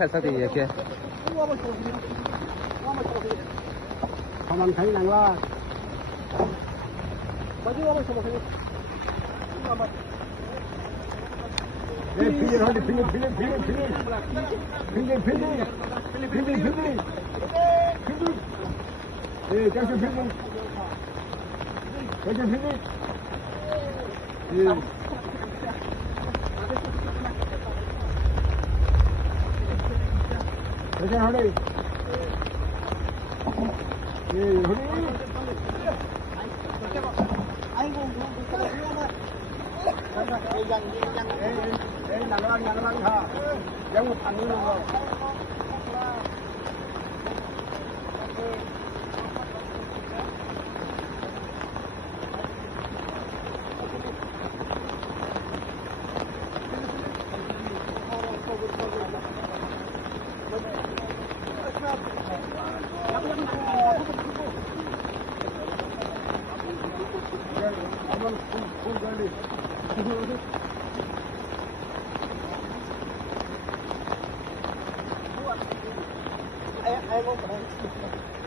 khai sát thì kia 가만 가이 나와. 필링 하지 필링. 예, 짝수 필링. 예. 대장 하래. 예, 허리. 아이고, 양랑 다. 양우 받는 거. 아이고,